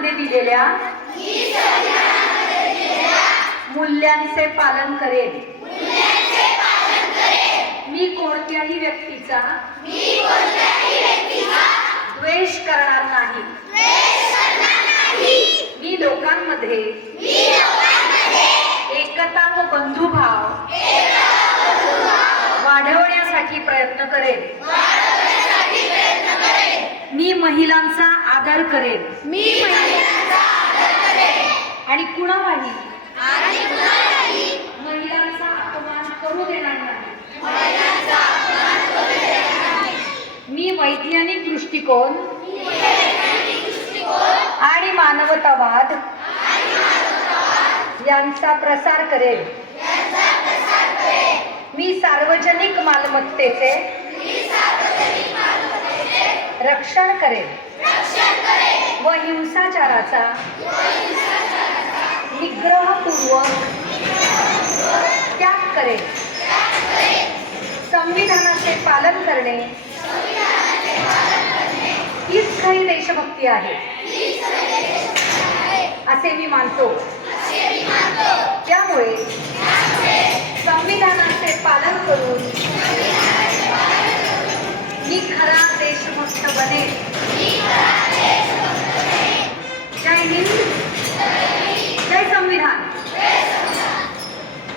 संविधानामध्ये दिलेल्या मूल्यांचे पालन करेन. मी कोणत्याही व्यक्तीचा द्वेष करणार नाही. मी लोकांमध्ये एकता व बंधुभाव वाढवण्यासाठी प्रयत्न करेन. मी महिलांचा आदर करेन. मी महिलांचा आणि कुणालाही महिलांचा अपमान करू देणार नाही. मी वैज्ञानिक दृष्टिकोन आणि मानवतावाद यांचा प्रसार करेल मी सार्वजनिक मालमत्तेचे रक्षण करेल. व हिंसाचाराचा निग्रहपूर्वक त्याग करेल. संविधानाचे पालन करणे हीच खरी देशभक्ती आहे. असे मी मानतो. त्यामुळे